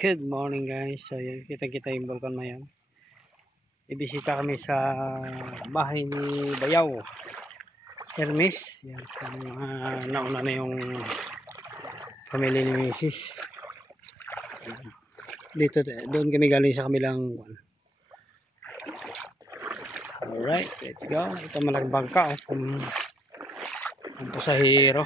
Good morning guys. So yun, kita-kita yung bulkan na yan. Ibisita kami sa bahay ni Bayaw Hermes. Yan, nauna na yung pamilya ni Mrs. Dito, doon kami galing sa kamilang alright, let's go. Ito malaking bangka kung pasahero.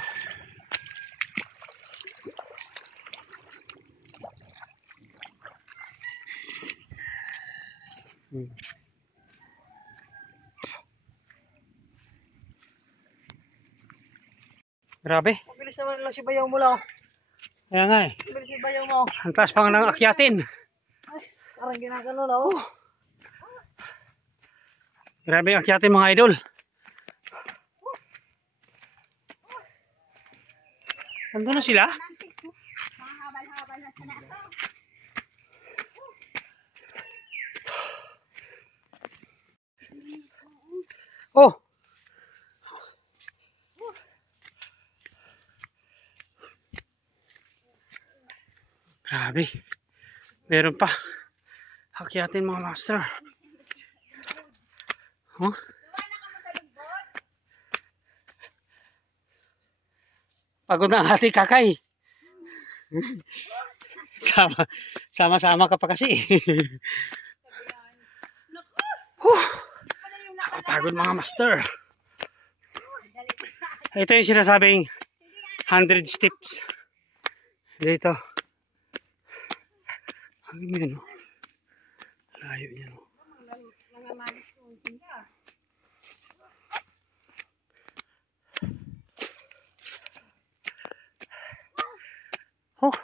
Grabe. Mabilis naman lang si Bayaw mo lang. Kaya nga eh. Mabilis si Bayaw mo. Ang taas pang nang akyatin. Ay, parang ginagano na oh. Grabe ang akyatin mga idol. Nandun na sila? Oh! Grabe. Meron pa. Akyatin mga master. Huh? Pagod na ang ati kakay. Sama-sama ka pa kasi. Pagod mga master. Ito yung sinasabing 100 steps. Dito. Ang yun, no? Layo niya, no? Oh!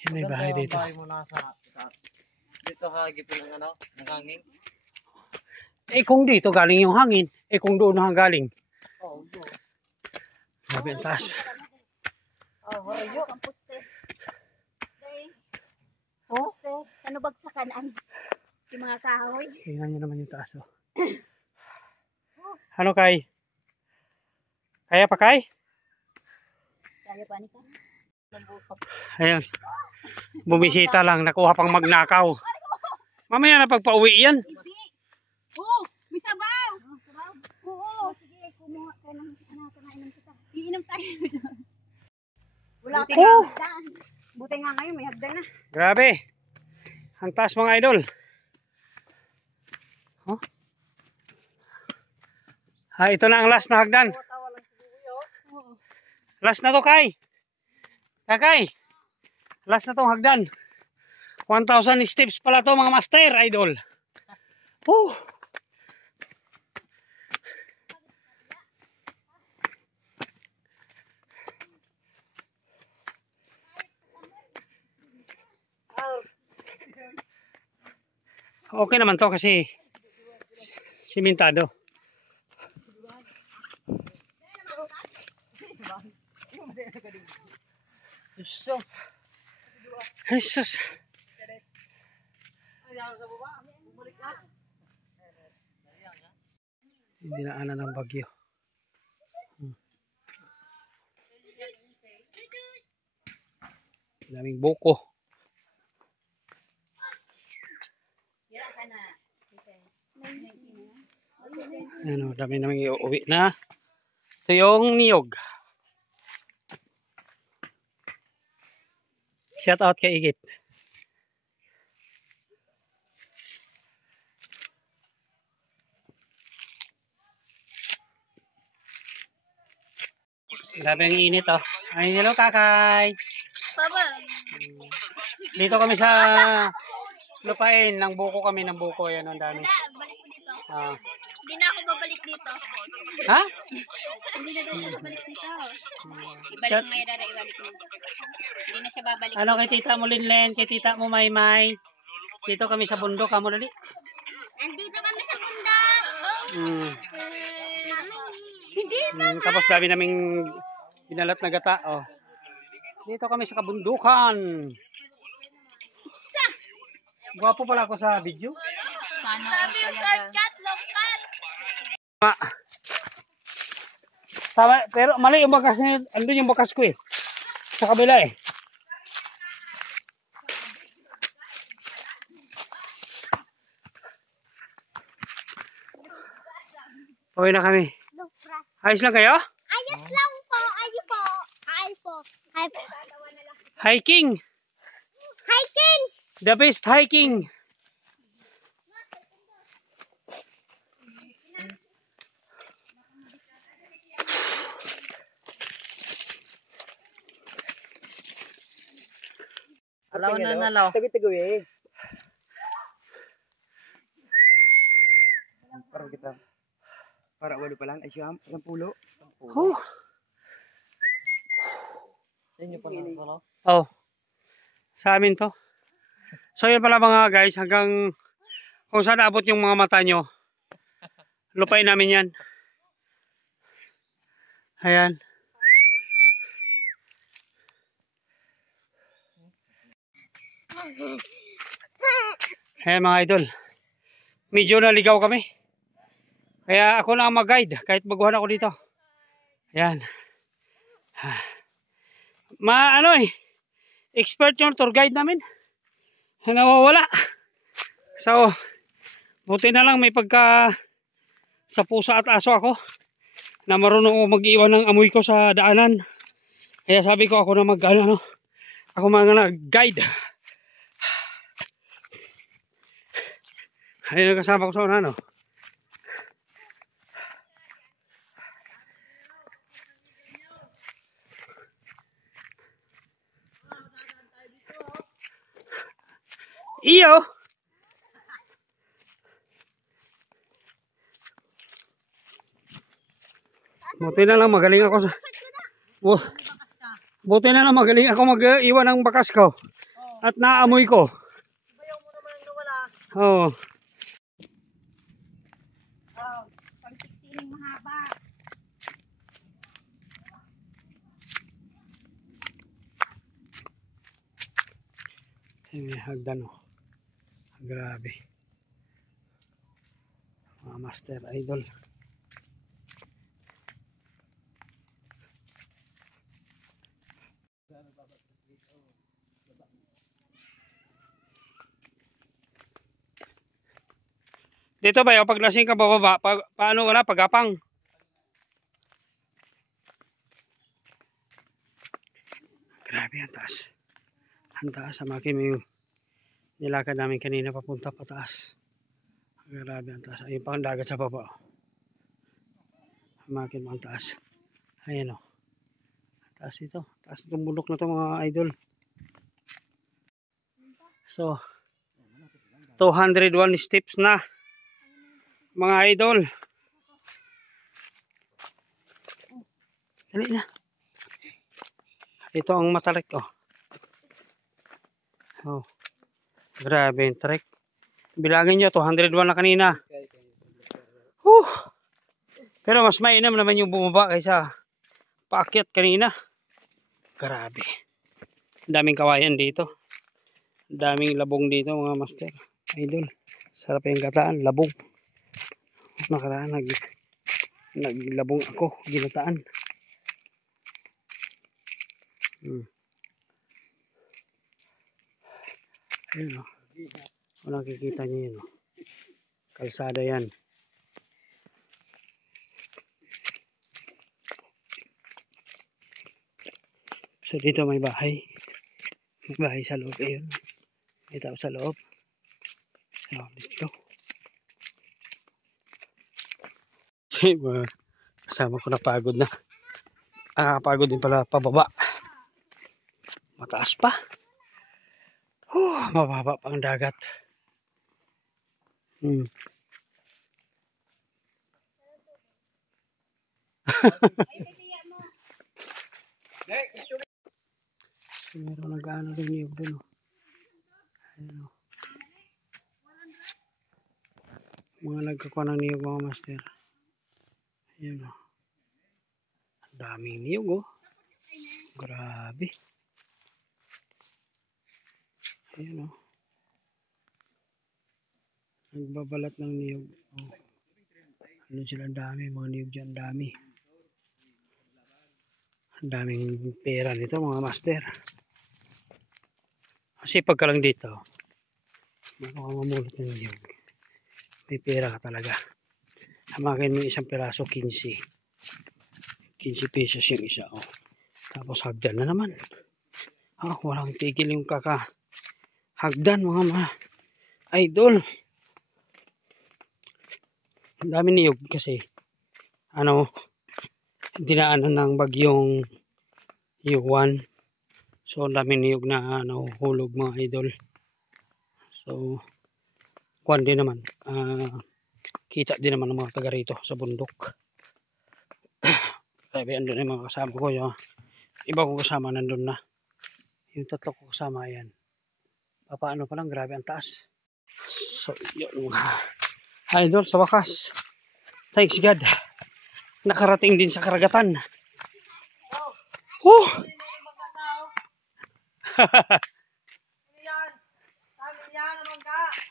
Yan may bahay dito. Bahay mo na dito hagipin ng ano, ng hangin. Eh kung dito galing yung hangin, eh kung doon na galing. Oo, doon. Grabe ang taas. Warayo. Kampuste. Kampuste. Ano bagsakan ang yung mga kahoy? Tingnan nyo naman yung taas. Oh. Ano kay? Kaya pa kay? Kaya pa ni ka? Ayun. Bumisita lang. Nakuha pang magnakaw. Mamaya na pagpa-uwi yan. Hindi. Oo. May sabaw. Oo. Sige, kumuha ka ng anak na inom kita. Iinom tayo. Wala pa hagdan. Buti nga ngayon may hagdan na. Grabe. Ang taas mga idol. Oh. Ito na ang last na hagdan. Last na to kay. Kakay. Last na tong hagdan. 1,000 steps pala to mga master idol. Oh. Okay naman to kasi simentado. Jesus. Dinaanan ng bagyo. Daming buko. Ano, dami namang iuwi na. Ito yung niyog. Shout out kay Igit. Grabe ang init oh. Ay, hello kakay. Papa. Dito kami sa lupain ng buko kami ng buko yan ang dami. Balik ko dito. Ah. Hindi na ako babalik dito. Ha? Hindi na daw siya babalik dito. Ibalik mo yung ibalik mo. Hindi na siya babalik. Ano kay tita mo Linlen, kay tita mo Maymay. Dito kami sa bundok, kamo dali. Nandito kami sa bundok. Hindi pa. Tapos dami naming binalat na gata, oh. Dito kami sa kabundukan. Gwapo pala ako sa video. Sabi yung shortcut, long cut. Tama, pero mali yung bakas niya. Andun yung bakas ko eh. Sa kabila eh. Okay na kami. Ayos lang kayo? Ayos lang po. Ayos po. Ay po. Ay po. Hiking. Hiking! The best hiking. Alaw na nalaw. Tagoy-tagoy eh. Parang kita. Para walo pa lang. Ay siyam. 10. Oh. Yan yung pala. Oh. Sa amin to. So yun pala mga guys, hanggang kung saan abot yung mga mata nyo. Lupain namin yan. Ayan. Ayan mga idol. Medyo naligaw kami. Kaya ako na ang mag-guide kahit baguhan ako dito. Ayan. Expert yung tour guide namin. Nawawala. So, buti na lang may pagka sa pusa at aso ako na marunong ako mag-iwan ng amoy ko sa daanan. Kaya sabi ko ako na ako mga guide. Ayun ang kasama ko sa una, no? Iyo! Buti na lang magaling ako sa... Buti na lang magaling ako mag-iwan ng bakas ko. At naamoy ko. Bayaw mo naman nawala. Oo. Pagsiksiling mahaba. May hagdan oh. Grabe. Mga master idol. Dito ba yung pag lasing ka bababa, paano wala pagapang? Grabe ang taas. Ang taas sa makin yung nilakad namin kanina papunta pataas. Grabe ang taas. Ayun pa ang dagat sa baba. Makin ang taas. Ayan o. Taas ito. Taas itong bundok na ito mga idol. So, 201 steps na. Mga idol. Dali na. Ito ang matalek oh. Oh. Grabe yung trek. Bilangin nyo, 201 na kanina. Pero mas mainam naman yung bumaba kaysa paakyat kanina. Grabe. Daming kawayan dito. Daming labong dito mga master. Idol. Sarap yung gataan. Labong. Nakaraan naglabong ako. Ginataan. Ayun o. Kung nakikita nyo yun o. Kalsada yan. So dito may bahay. May bahay sa loob. Ayun. May tao sa loob. So let's go. Kasama ko napagod na. Pagod din pala pababa. Mataas pa. Mababa pa ang dagat. Meron nag-ano rin niyog dun. Ayun. Mga nagkakuha ng niyog mga master. Ayan o. Ang daming niyog o. Grabe. Ayan o. Nagbabalat ng niyog. Oh. Ano sila, ang dami. Mga niyog dyan, dami. Ang daming pera nito mga master. Kasi pagka lang dito, makamamulot ng niyog. May pera ka talaga. Hamakin mo yung isang peraso, 15. 15 pesos yung isa. Oh. Tapos hagdan na naman. Walang tigil yung hagdan mga idol. Ang dami niyog kasi dinaanan ng bagyong Yuan. So ang dami niyog na nahuhulog mga idol. So kuwan din naman, kita din naman ng mga taga rito sa bundok. Sabi andun yung mga kasama ko, yung iba kong kasama nandun na. Yung tatlo ko kasama yan. Papaano pa lang, grabe ang taas. So yun mga idol, sa wakas, thanks God, nakarating din sa karagatan.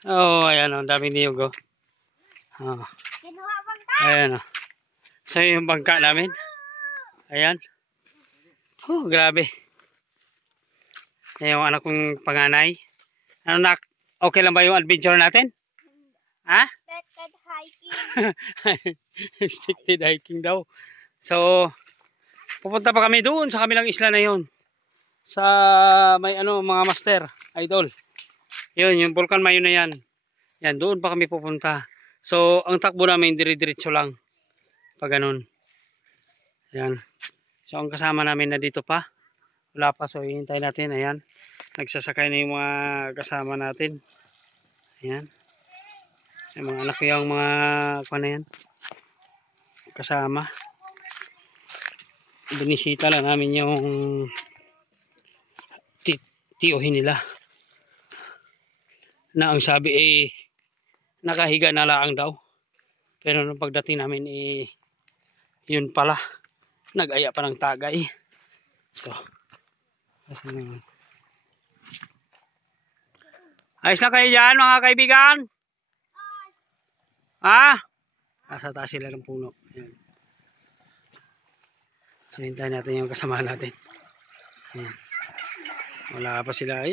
Ayan o, dami niyog o. Ayan o. So yung bangka namin. Ayan. Grabe. Ayan yung anak kong panganay. Ano nak? Okay lang ba yung adventure natin? Ha? Expected hiking. Expected hiking daw. So, pupunta pa kami doon sa kabilang isla na yun. Sa may mga master, idol. Yun, yung Volcan Mayo na yan. Yan, doon pa kami pupunta. So, ang takbo namin, dire-diretso lang. Pag ganun. Yan. So, ang kasama namin na dito pa. Wala pa, so hihintay natin. Ayan. Nagsasakay na yung mga kasama natin. Ayan. Yung mga anak ko yung mga yan. Kasama. Binisita lang namin yung tiohin nila. Na ang sabi nakahiga na lang daw. Pero nung pagdating namin yun pala. Nag-aya pa ng tagay. So. Ayos na kayo dyan mga kaibigan? Ha? Nasa taas sila ng puno. Ayan. So hintayin natin yung kasama natin. Ayan. Wala pa sila.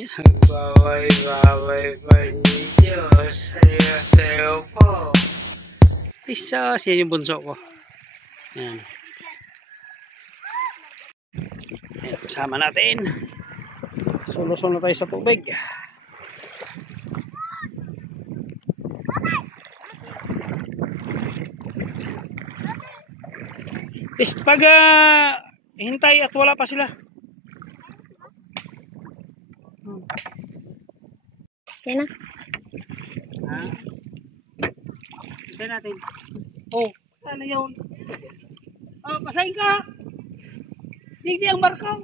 Isos, yan yung bunso ko. Ayan. Ayan, kasama natin. Solo-solo tayo sa tubig. Pag hintay at wala pa sila. Okay na. Hintay natin. Ano yun? Pasahin ka! Digdi ang barko!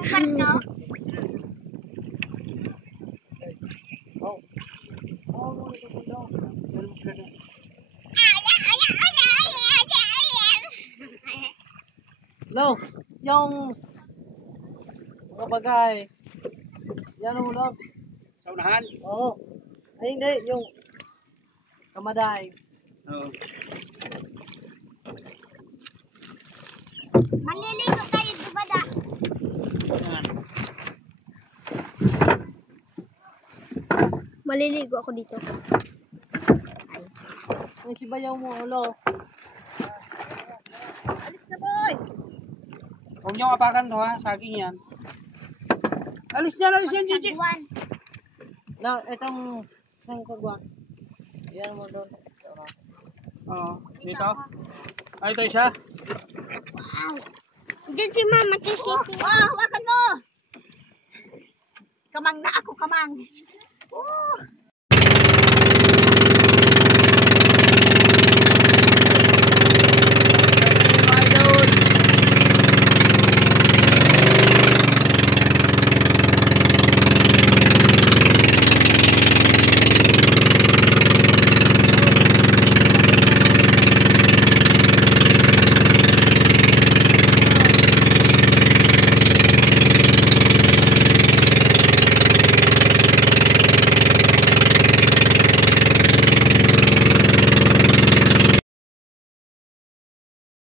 Barko? Lo, yung mga bagay. Yan ang ulo. Sa unahan? Oo. Ay hindi, yung kamaday. Oo. Maliligo tayo, dubada. Maliligo ako dito. Yung sibayaw mo, ulo. Alis na, boy! Huwag niyo kapakan to ha, saging yan. Alis yan, Gigi. Sagwan. Na, itong sangkagwan. Yan mo doon. Oo, dito. Ito isa. Wow. Diyan si Mama kasi. Wow, hawakan mo! Kamang na ako, kamang.